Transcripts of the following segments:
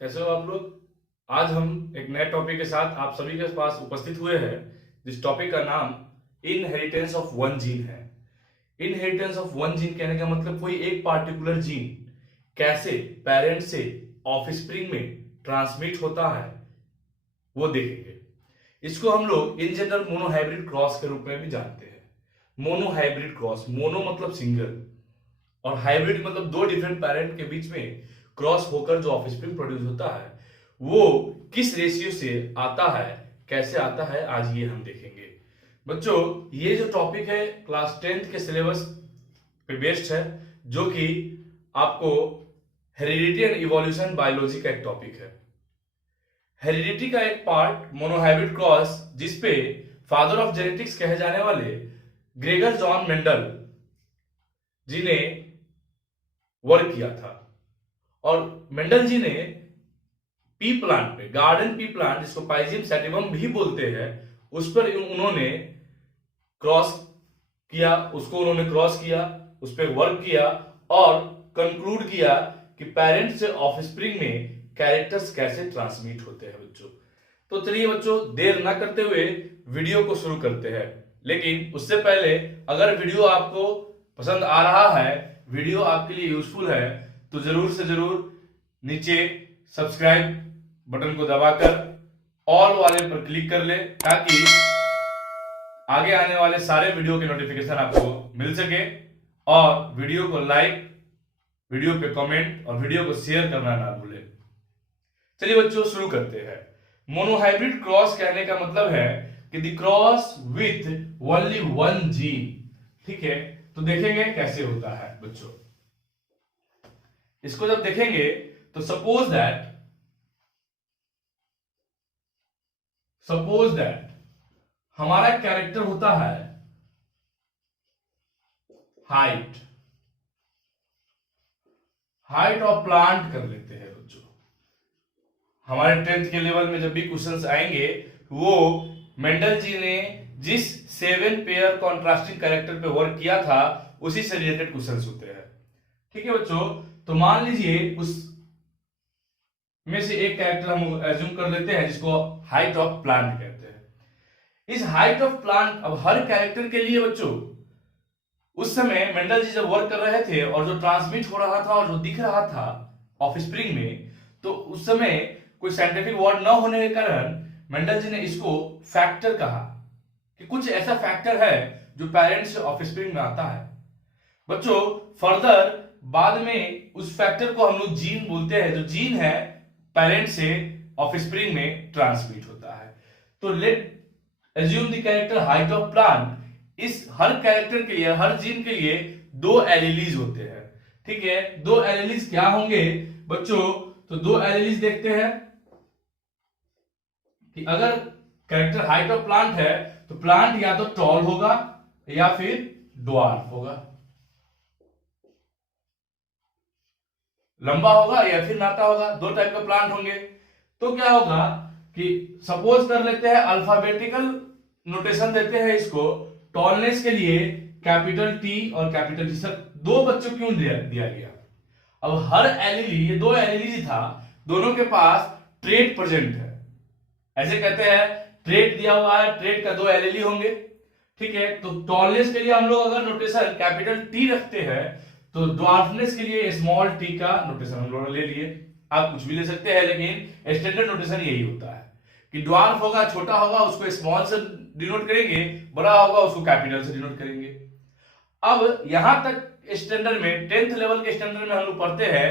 कैसे हो आप लोग। आज हम एक नए टॉपिक के साथ आप सभी के पास उपस्थित हुए हैं। जिस टॉपिक का नाम इनहेरिटेंस ऑफ वन जीन है। इनहेरिटेंस ऑफ वन जीन कहने का मतलब कोई एक पार्टिकुलर जीन कैसे पेरेंट से ऑफस्प्रिंग में ट्रांसमिट होता है वो देखेंगे। इसको हम लोग इन जनरल मोनोहाइब्रिड क्रॉस के रूप में भी जानते हैं। मोनोहाइब्रिड क्रॉस, मोनो मतलब सिंगल और हाइब्रिड मतलब दो डिफरेंट पेरेंट के बीच में क्रॉस होकर जो ऑफस्प्रिंग प्रोड्यूस होता है वो किस रेशियो से आता है, कैसे आता है, आज ये हम देखेंगे। बच्चों, ये जो टॉपिक है क्लास 10th के सिलेबस पे बेस्ड है, जो कि आपको हेरिडिटी एंड इवोल्यूशन बायोलॉजी का एक टॉपिक है। हेरिडिटी का एक पार्ट मोनोहाइब्रिड क्रॉस, जिसपे फादर ऑफ जेनेटिक्स कहे जाने वाले ग्रेगर जॉन मेंडल जी ने वर्क किया था। और मेंडल जी ने पी प्लांट पे, गार्डन पी प्लांट जिसको पाइजियम सैटिवम भी बोलते हैं, उस पर उन्होंने क्रॉस किया, उस पर वर्क किया और कंक्लूड किया कि पेरेंट से ऑफस्प्रिंग में कैरेक्टर्स कैसे ट्रांसमिट होते हैं। बच्चों, तो चलिए बच्चों, देर ना करते हुए वीडियो को शुरू करते हैं। लेकिन उससे पहले अगर वीडियो आपको पसंद आ रहा है, वीडियो आपके लिए यूजफुल है, तो जरूर से जरूर नीचे सब्सक्राइब बटन को दबाकर ऑल वाले पर क्लिक कर ले, ताकि आगे आने वाले सारे वीडियो के नोटिफिकेशन आपको मिल सके। और वीडियो को लाइक, वीडियो पे कमेंट और वीडियो को शेयर करना ना भूलें। चलिए बच्चों, शुरू करते हैं। मोनोहाइब्रिड क्रॉस कहने का मतलब है कि the cross with only one gene. ठीक है, तो देखेंगे कैसे होता है बच्चों। इसको जब देखेंगे तो सपोज दैट हमारा कैरेक्टर होता है हाइट ऑफ प्लांट कर लेते हैं बच्चों। हमारे 10th के लेवल में जब भी क्वेश्चंस आएंगे, वो मेंडल जी ने जिस 7 पेयर कॉन्ट्रास्टिंग कैरेक्टर पे वर्क किया था उसी से रिलेटेड क्वेश्चंस होते हैं। ठीक है बच्चों, तो मान लीजिए उस में से एक कैरेक्टर हम एज्यूम कर लेते हैं जिसको हाइट ऑफ प्लांट कहते हैं। इस हाइट ऑफ प्लांट, अब हर कैरेक्टर के लिए बच्चों उस समय मेंडल जी जब वर्क कर रहे थे और जो ट्रांसमिट हो रहा था और जो दिख रहा था ऑफस्प्रिंग में, तो उस समय कोई साइंटिफिक वर्ड न होने के कारण मेंडल जी ने इसको फैक्टर कहा कि कुछ ऐसा फैक्टर है जो पेरेंट्स से ऑफस्प्रिंग में आता है। बच्चों, फर्दर बाद में उस फैक्टर को हम लोग जीन बोलते हैं, जो जीन है पेरेंट से ऑफस्प्रिंग में ट्रांसमिट होता है। तो late assume the character height of plant. इस हर कैरेक्टर के लिए, हर जीन के लिए दो एलिलीज होते हैं। ठीक है, दो एलिलीज क्या होंगे बच्चों? तो दो एलिलीज देखते हैं कि अगर कैरेक्टर हाइट ऑफ प्लांट है तो प्लांट या तो टॉल होगा या फिर ड्वार्फ होगा, लंबा होगा या फिर नाटा होगा। दो टाइप का प्लांट होंगे। तो क्या होगा कि सपोज कर लेते हैं, अल्फाबेटिकल नोटेशन देते हैं इसको। टॉलनेस के लिए कैपिटल टी और कैपिटल टी। सर, दो बच्चों क्यों दिया गया? अब हर एलिली, ये दो एलिली था, दोनों के पास ट्रेट प्रेजेंट है। ऐसे कहते हैं ट्रेट दिया हुआ है, ट्रेट का दो एलिली होंगे। ठीक है, तो टॉलनेस के लिए हम लोग अगर नोटेशन कैपिटल टी रखते हैं, तो ड्वार्फनेस के लिए स्मॉल टी का नोटेशन हम लोग ले लिए। आप कुछ भी ले सकते हैं, लेकिन स्टैंडर्ड नोटेशन यही होता है कि ड्वार्फ होगा, छोटा होगा, उसको स्मॉल से डिनोट करेंगे, बड़ा होगा उसको कैपिटल से डिनोट करेंगे। अब यहां तक स्टैंडर्ड में, 10th लेवल के स्टैंडर्ड में हम लोग पढ़ते हैं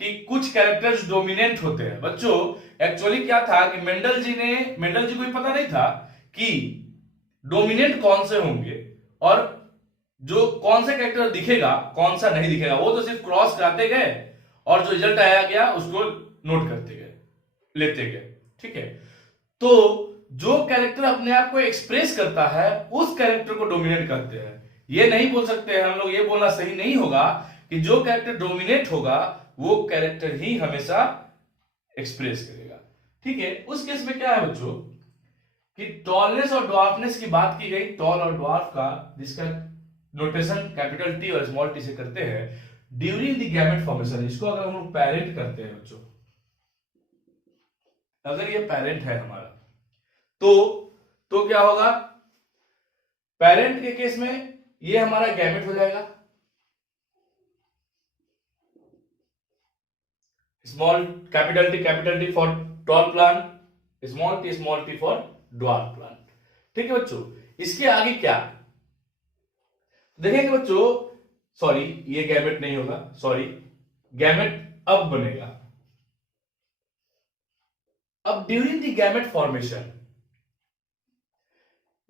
कि कुछ कैरेक्टर्स डोमिनेंट होते हैं। बच्चों, एक्चुअली क्या था कि मेंडल जी को ही पता नहीं था कि डोमिनेंट कौन से होंगे और जो कौन सा कैरेक्टर दिखेगा, कौन सा नहीं दिखेगा। वो तो सिर्फ क्रॉस कराते गए और जो रिजल्ट आया गया उसको नोट करते गए, लेते गए। ठीक है, तो जो कैरेक्टर अपने आप को एक्सप्रेस करता है उस कैरेक्टर को डोमिनेट करते हैं। ये नहीं बोल सकते हैं हम लोग, ये बोलना सही नहीं होगा कि जो कैरेक्टर डोमिनेट होगा वो कैरेक्टर ही हमेशा एक्सप्रेस करेगा। ठीक है, उस केस में क्या है बच्चों कि टॉलनेस और ड्वार्फनेस की बात की गई, टॉल और ड्वार्फ का, जिसका नोटेशन कैपिटल टी और स्मॉल टी से करते हैं ड्यूरिंग द गैमेट फॉर्मेशन। इसको अगर हम लोग पेरेंट करते हैं बच्चों, अगर ये पेरेंट है हमारा तो क्या होगा, पेरेंट के केस में ये हमारा गैमेट हो जाएगा, capital T for tall plant, small T for dwarf plant. ठीक है बच्चों, इसके आगे क्या देखेंगे बच्चों, सॉरी ये गैमेट नहीं होगा, सॉरी गैमेट अब बनेगा। अब ड्यूरिंग द गैमेट फॉर्मेशन,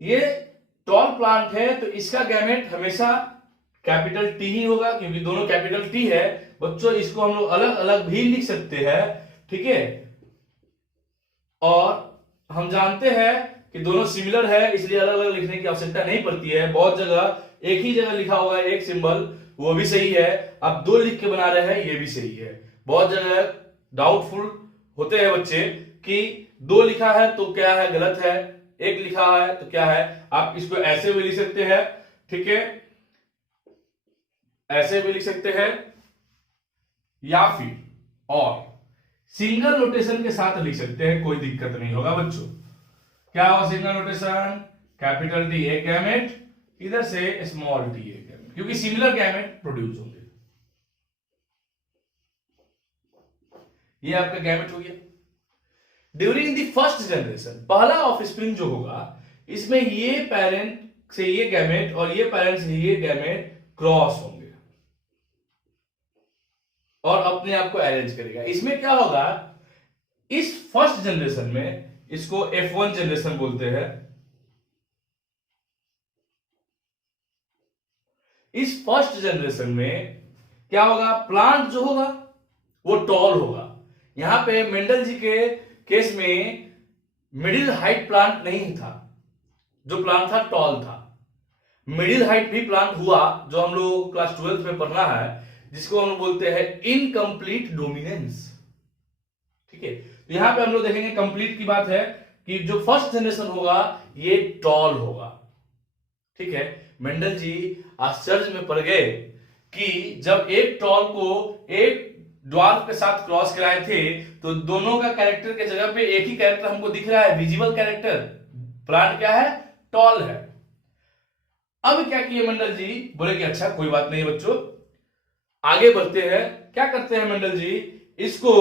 ये टॉल प्लांट है तो इसका गैमेट हमेशा कैपिटल टी ही होगा, क्योंकि दोनों कैपिटल टी है बच्चों। इसको हम लोग अलग अलग भी लिख सकते हैं, ठीक है। और हम जानते हैं कि दोनों सिमिलर है, इसलिए अलग अलग लिखने की आवश्यकता नहीं पड़ती है। बहुत जगह एक ही जगह लिखा हुआ है एक सिंबल, वो भी सही है। आप दो लिख के बना रहे हैं, ये भी सही है। बहुत जगह डाउटफुल होते हैं बच्चे कि दो लिखा है तो क्या है, गलत है, एक लिखा है तो क्या है। आप इसको ऐसे भी लिख सकते हैं, ठीक है, ऐसे भी लिख सकते हैं, या फिर और सिंगल नोटेशन के साथ लिख सकते हैं, कोई दिक्कत नहीं होगा बच्चों। क्या होगा सिंगल नोटेशन, कैपिटल टी एक गैमेट, इधर से स्मॉल टी एक गैमेट, क्योंकि सिमिलर गैमेट प्रोड्यूस होंगे। ये आपका गैमेट हो गया। ड्यूरिंग द फर्स्ट जनरेशन, पहला ऑफस्प्रिंग जो होगा, इसमें ये पेरेंट से ये गैमेट और ये पेरेंट से ये गैमेट क्रॉस होंगे और अपने आप को अरेंज करेगा। इसमें क्या होगा, इस फर्स्ट जनरेशन में, इसको F1 जनरेशन बोलते हैं, इस फर्स्ट जनरेशन में क्या होगा, प्लांट जो होगा वो टॉल होगा। यहां पे मेंडल जी के केस में मिडिल हाइट प्लांट नहीं था, जो प्लांट था टॉल था। मिडिल हाइट भी प्लांट हुआ, जो हम लोग क्लास 12 में पढ़ना है, जिसको हम लोग बोलते हैं इनकम्प्लीट डोमिनेंस। ठीक है, तो यहां पे हम लोग देखेंगे कंप्लीट की बात है कि जो फर्स्ट जनरेशन होगा ये टॉल होगा। ठीक है, मेंडल जी आश्चर्य में पड़ गए कि जब एक टॉल को एक ड्वार्फ के साथ क्रॉस कराए थे तो दोनों का कैरेक्टर के जगह पे एक ही कैरेक्टर हमको दिख रहा है, विजिबल कैरेक्टर। प्लांट क्या है, टॉल है। अब क्या किए मंडल जी, बोले कि अच्छा कोई बात नहीं बच्चों, आगे बढ़ते हैं। क्या करते हैं मंडल जी, इसको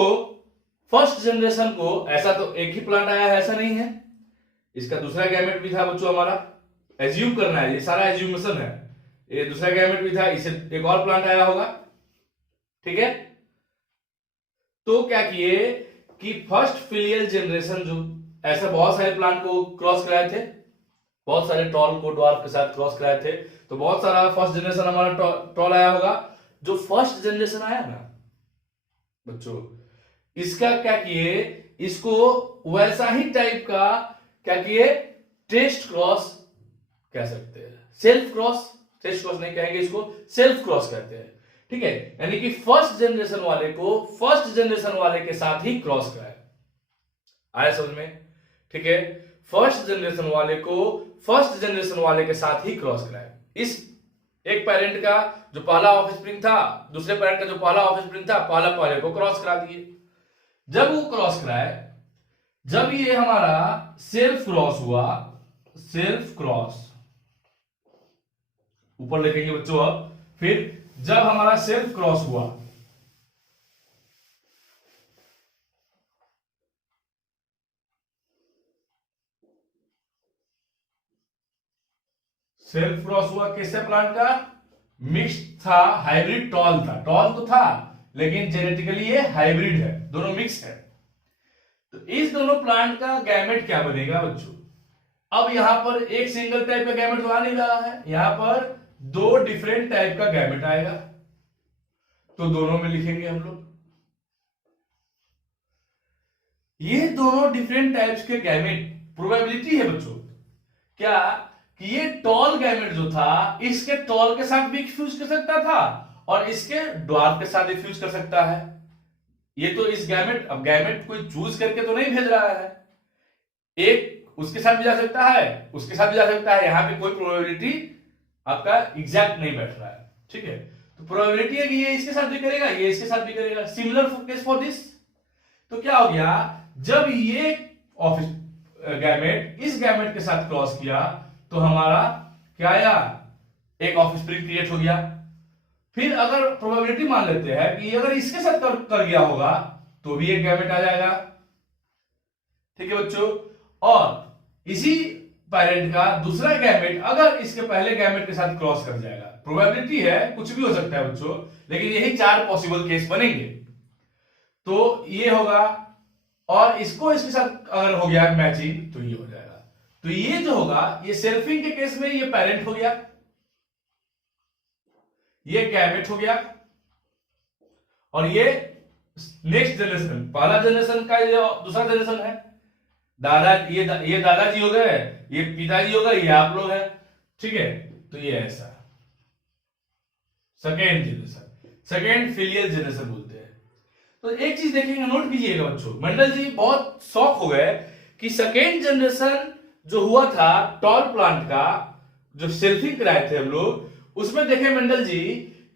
फर्स्ट जनरेशन को, ऐसा तो एक ही प्लांट आया है ऐसा नहीं है, इसका दूसरा गैमेट भी था बच्चों हमारा, एज्यूम करना है, ये सारा एज्यूमेशन है। ये दूसरा गैमेट भी था, इससे एक और प्लांट आया होगा। ठीक है, तो क्या किए कि फर्स्ट फिलियल जनरेशन जो, ऐसे बहुत सारे प्लांट को क्रॉस कराए थे, बहुत सारे टॉल को ड्वार्फ के साथ क्रॉस कराए थे, तो बहुत सारा फर्स्ट जनरेशन हमारा टॉल आया होगा। जो फर्स्ट जनरेशन आया ना बच्चों, इसका क्या किए, इसको वैसा ही टाइप का क्या किए, टेस्ट क्रॉस कह सकते हैं, सेल्फ क्रॉस, टेस्ट क्रॉस नहीं कहेंगे इसको, सेल्फ क्रॉस कहते हैं। ठीक है, यानी कि फर्स्ट जनरेशन वाले को फर्स्ट जनरेशन वाले के साथ ही क्रॉस कराए। आया समझ में? ठीक है, फर्स्ट जनरेशन वाले को फर्स्ट जनरेशन वाले के साथ ही क्रॉस कराए। इस एक पेरेंट का जो पहला ऑफस्प्रिंग था, दूसरे पेरेंट का जो पहला ऑफस्प्रिंग था, पहला पहले को क्रॉस करा दिए। जब वो क्रॉस कराए, जब ये हमारा सेल्फ क्रॉस हुआ, सेल्फ क्रॉस ऊपर लिखेंगे बच्चों। अब फिर जब हमारा सेल्फ क्रॉस हुआ, सेल्फ क्रॉस हुआ किससे, प्लांट का मिक्स था, हाइब्रिड टॉल था, टॉल तो था लेकिन जेनेटिकली ये हाइब्रिड है, दोनों मिक्स है। तो इस दोनों प्लांट का गैमेट क्या बनेगा बच्चों, अब यहां पर एक सिंगल टाइप का गैमेट तो आ नहीं रहा है, यहां पर दो डिफरेंट टाइप का गैमेट आएगा, तो दोनों में लिखेंगे हम लोग। ये दोनों डिफरेंट टाइप्स के गैमेट, प्रोबेबिलिटी है बच्चों क्या, कि ये टॉल गैमेट जो था इसके टॉल के साथ भी फ्यूज कर सकता था और इसके ड्वार्फ के साथ भी फ्यूज कर सकता है। ये तो इस गैमेट, अब गैमेट कोई चूज करके तो नहीं भेज रहा है, एक उसके साथ भी जा सकता है, उसके साथ भी जा सकता है, यहां पे कोई प्रोबेबिलिटी आपका एग्जैक्ट नहीं बैठ रहा है। ठीक है, तो प्रोबेबिलिटी है कि ये इसके साथ भी करेगा, ये इसके साथ भी करेगा, सिमिलर केस फॉर दिस। तो क्या हो गया, जब ये ऑफिस गैमेट इस गैमेट के साथ क्रॉस किया तो हमारा क्या आया, एक ऑफस्प्रिंग क्रिएट हो गया। फिर अगर प्रोबेबिलिटी मान लेते हैं कि अगर इसके साथ कर गया होगा तो भी एक गैमेट आ जाएगा। ठीक है बच्चों, और इसी पेरेंट का दूसरा गैमेट अगर इसके पहले गैमेट के साथ क्रॉस कर जाएगा, प्रोबेबिलिटी है, कुछ भी हो सकता है बच्चों, लेकिन यही 4 पॉसिबल केस बनेंगे। तो ये होगा, और इसको इसके साथ अगर हो गया मैचिंग तो ये हो जाएगा। तो ये जो होगा, ये सेल्फिंग के केस में ये पेरेंट हो गया, ये गैमेट हो गया, और ये नेक्स्ट जनरेशन, पहला जनरेशन का ये दूसरा जनरेशन है। दादा, ये दादाजी हो गए, ये पिताजी हो गए, ये आप लोग हैं। ठीक है, तो ये ऐसा second generation, second filial generation बोलते हैं। तो एक चीज देखेंगे, नोट कीजिएगा बच्चों, मंडल जी बहुत शॉक हो गए कि सेकेंड जनरेशन जो हुआ था टॉल प्लांट का, जो सेल्फिंग कराए थे हम लोग, उसमें देखे मंडल जी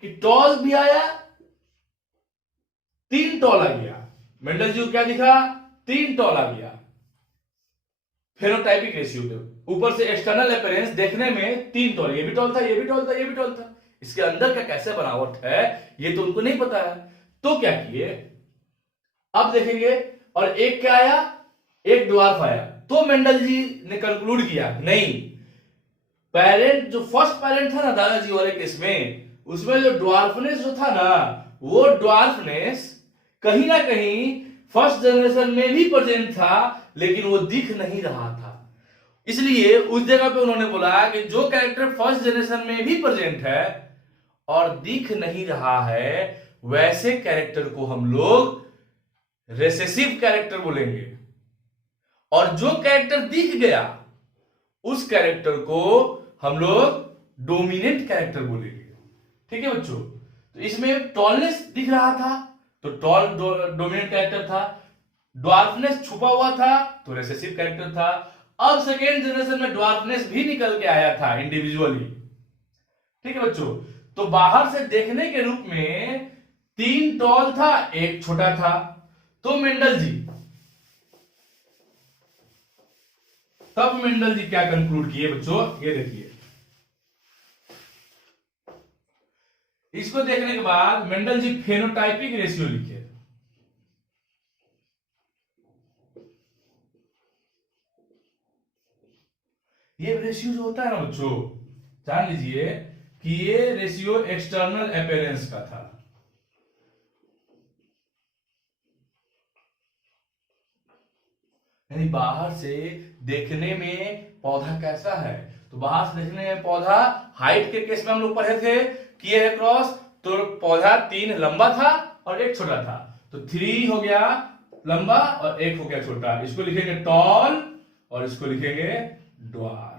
कि टॉल भी आया, 3 टॉल आ गया। मंडल जी को क्या दिखा, 3 टॉल आ गया। फेनोटाइपिक रेशियो के ऊपर से एक्सटर्नल अपीयरेंस देखने में 3 टॉल, ये भी टॉल था, ये भी टॉल था, ये भी टॉल था। इसके अंदर का कैसे बनावट है ये तो उनको नहीं पता है। तो क्या किए, अब देखेंगे, और एक क्या आया, एक ड्वार्फ आया। तो मेंडल जी ने कंक्लूड किया नहीं, पेरेंट जो फर्स्ट पेरेंट था ना दादाजी वाले केस में, उसमें जो ड्वार्फनेस जो था ना, वो ड्वार्फनेस कहीं ना कहीं फर्स्ट जनरेशन में भी प्रेजेंट था, लेकिन वो दिख नहीं रहा था। इसलिए उस जगह पे उन्होंने बोला कि जो कैरेक्टर फर्स्ट जनरेशन में भी प्रेजेंट है और दिख नहीं रहा है, वैसे कैरेक्टर को हम लोग रेसेसिव कैरेक्टर बोलेंगे, और जो कैरेक्टर दिख गया उस कैरेक्टर को हम लोग डोमिनेंट कैरेक्टर बोलेंगे। ठीक है बच्चों, तो इसमें टॉलनेस दिख रहा था तो टॉल डोमिनेंट कैरेक्टर था, ड्वार्फनेस छुपा हुआ था तो रेसेसिव कैरेक्टर था। अब सेकेंड जनरेशन में ड्वार्फनेस भी निकल के आया था इंडिविजुअली। ठीक है बच्चों, तो बाहर से देखने के रूप में 3 टॉल था, 1 छोटा था। तो मेंडल जी, तब मेंडल जी क्या कंक्लूड किए बच्चों, ये देखिए, इसको देखने के बाद मेंडल जी फेनोटाइपिक रेशियो लिखे। ये रेशियो जो होता है ना बच्चों, जान लीजिए कि ये रेशियो एक्सटर्नल अपीयरेंस का था। यानी बाहर से देखने में पौधा कैसा है, तो बाहर से देखने में पौधा, हाइट के केस में हम लोग पढ़े थे कि ये है क्रॉस, तो पौधा 3 लंबा था और 1 छोटा था, तो 3 हो गया लंबा और 1 हो गया छोटा। इसको लिखेंगे टॉल और इसको लिखेंगे ड्वार्फ।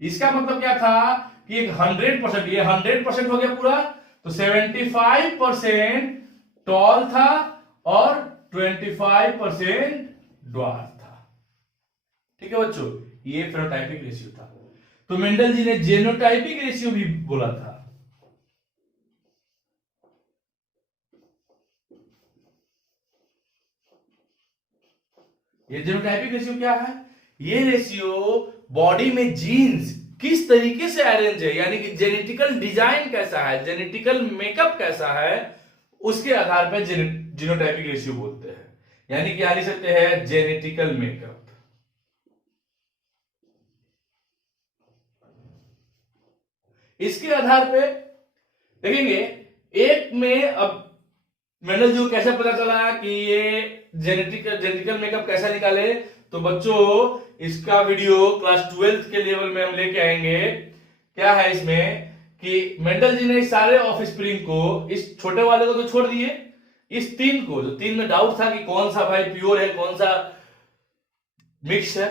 इसका मतलब क्या था कि एक 100%, ये 100% हो गया पूरा, तो 75% टॉल था और 25% ड्वार्फ था। ठीक है बच्चों, ये फेनोटाइपिक रेशियो था। तो मेंडल जी ने जेनोटाइपिक रेशियो भी बोला था। ये जेनोटाइपिक रेशियो क्या है, ये रेशियो बॉडी में जीन्स किस तरीके से अरेंज है, यानी कि जेनेटिकल डिजाइन कैसा है, जेनेटिकल मेकअप कैसा है, उसके आधार पर जीनोटाइपिक रेशियो बोलते हैं। यानी कि आ लिख सकते हैं जेनेटिकल मेकअप। इसके आधार पे देखेंगे, एक में अब मेंडल जी को कैसे पता चला कि ये जेनेटिकल मेकअप कैसा निकाले, तो बच्चों इसका वीडियो क्लास 12th के लेवल में हम लेके आएंगे। क्या है इसमें कि मेंडल जी ने सारे ऑफस्प्रिंग को, इस छोटे वाले को तो छोड़ दिए, इस 3 को, जो 3 में डाउट था कि कौन सा भाई प्योर है कौन सा मिक्स है,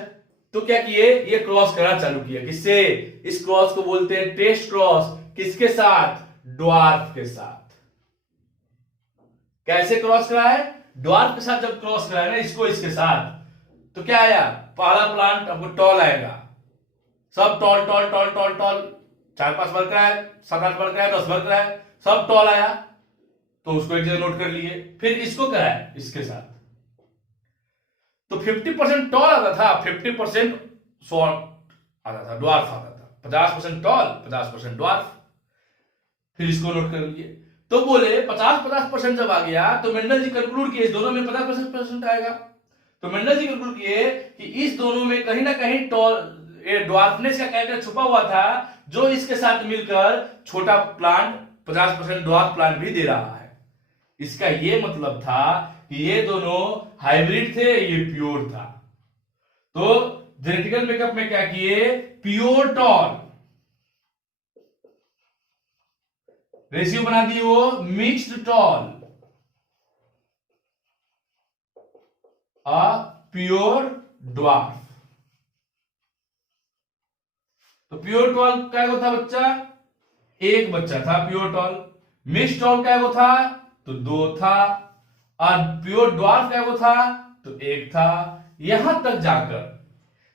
तो क्या किए, ये क्रॉस करना चालू किया। किससे, इस क्रॉस को बोलते हैं टेस्ट क्रॉस। किसके साथ, ड्वार्फ के साथ। कैसे क्रॉस कराए, ड्वार्फ के साथ जब क्रॉस कराए ना इसको इसके साथ, तो क्या आया, पहला प्लांट आपको टॉल आएगा, सब toll toll toll toll toll, 4-5 वर्ग का है, 7-8 वर्ग का है, 10 वर्ग का है, सब टॉल आया, तो उसको एक जगह नोट कर लिए। फिर इसको कराए इसके साथ, तो 50% टॉल आता था, 50% शॉर्ट आता था, ड्वार्फ आता था। 50% टॉल, 50% ड्वार्फ। फिर इसको नोट कर लीजिए। तो बोले 50-50% जब आ गया तो मेंडल जी कंक्लूड किए इस दोनों में 50% आएगा। तो मेंडल जी कंक्लूड किए कि इस दोनों में कहीं ना कहीं टॉल ड्वार्फनेस का कैरेक्टर छुपा हुआ था, जो इसके साथ मिलकर छोटा प्लांट 50% ड्वार्फ प्लांट भी दे रहा है। इसका ये मतलब था कि ये दोनों हाइब्रिड थे, ये प्योर था। तो जेनेटिकल मेकअप में क्या किए, प्योर टॉल रेशियो बना दिए वो मिक्स्ड टॉल, प्योर ड्वार्फ। तो प्योर टॉल क्या था बच्चा, एक बच्चा था प्योर टॉल। मिक्स्ड टॉल क्या था, तो दो था। और प्योर ड्वार्फ क्या था, तो एक था। यहां तक जाकर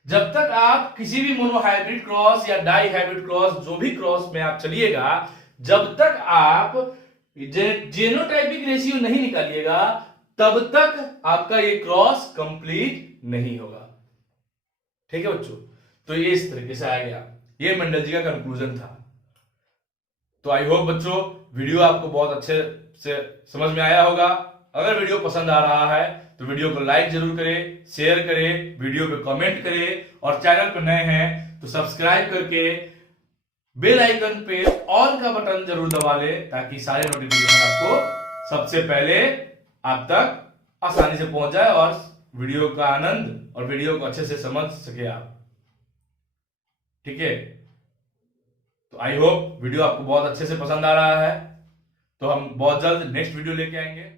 जब तक आप किसी भी मोनोहाइब्रिड क्रॉस या डाई हाइब्रिड क्रॉस, जो भी क्रॉस में आप चलिएगा, जब तक आप जेनोटाइपिक रेशियो नहीं निकालिएगा, तब तक आपका ये क्रॉस कंप्लीट नहीं होगा। ठीक है बच्चों, तो ये इस तरीके से आ गया, ये मेंडल जी का कंक्लूजन था। तो आई होप बच्चों वीडियो आपको बहुत अच्छे से समझ में आया होगा। अगर वीडियो पसंद आ रहा है तो वीडियो को लाइक जरूर करें, शेयर करें, वीडियो पे कमेंट करें, और चैनल पर नए हैं तो सब्सक्राइब करके बेल आइकन पे ऑल का बटन जरूर दबा लें, ताकि सारे नोटिफिकेशन आपको सबसे पहले आप तक आसानी से पहुंच जाए और वीडियो का आनंद और वीडियो को अच्छे से समझ सके आप। ठीक है, तो आई होप वीडियो आपको बहुत अच्छे से पसंद आ रहा है। तो हम बहुत जल्द नेक्स्ट वीडियो लेके आएंगे।